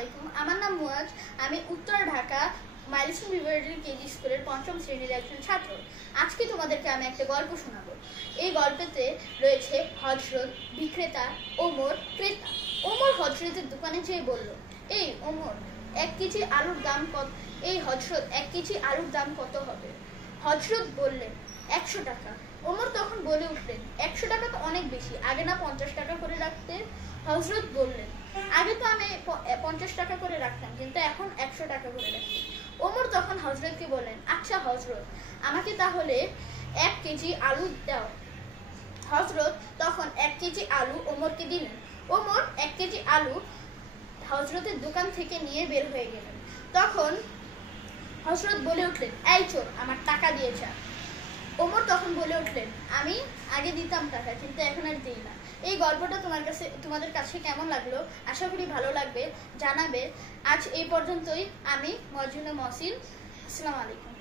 আলাইকুম। আমার নাম মুয়াজ। আমি উত্তর ঢাকা মাইলস্টোন প্রিপারেটরি কেজি স্কুলের পঞ্চম শ্রেণীর একজন ছাত্র। আজকে তোমাদেরকে আমি একটা গল্প শোনাবো। এই গল্পেতে রয়েছে হযরত, বিক্রেতা, ওমর, ক্রেতা। ওমর হযরতের দোকানে যেয়ে বলল, এই ওমর, 1 কেজি আলুর দাম কত? এই হযরত, 1 কেজি আলুর দাম কত হবে? হযরত বললেন, 100 টাকা। ওমর তখন বলে উঠলেন, 100 টাকা তো অনেক বেশি, আগে না 50 টাকা করে রাখতে? হযরত বললেন, আগে তো আমি 50 টাকা করে রাখতাম, কিন্তু এখন 100 টাকা করে রাখি। ওমর তখন হযরতকে বললেন, আচ্ছা হযরত, আমাকে তাহলে 1 কেজি আলু দাও। হযরত তখন 1 কেজি আলু ওমরকে দিলেন। ওমর 1 কেজি আলু হযরতের দোকান থেকে নিয়ে বের হয়ে গেলেন। তখন হযরত বলে উঠলেন, এই চোর, আমার টাকা দিয়ে যা। ওমর তখন বলে উঠলেন, আমি আগে দিতাম টাকা, কিন্তু এখন আর দিই না। এই গল্পটা তোমাদের কাছে কেমন লাগলো? আশা করি ভালো লাগবে, জানাবে। আজ এই পর্যন্তই। আমি মজনুনা মহসিন। আসসালামু আলাইকুম।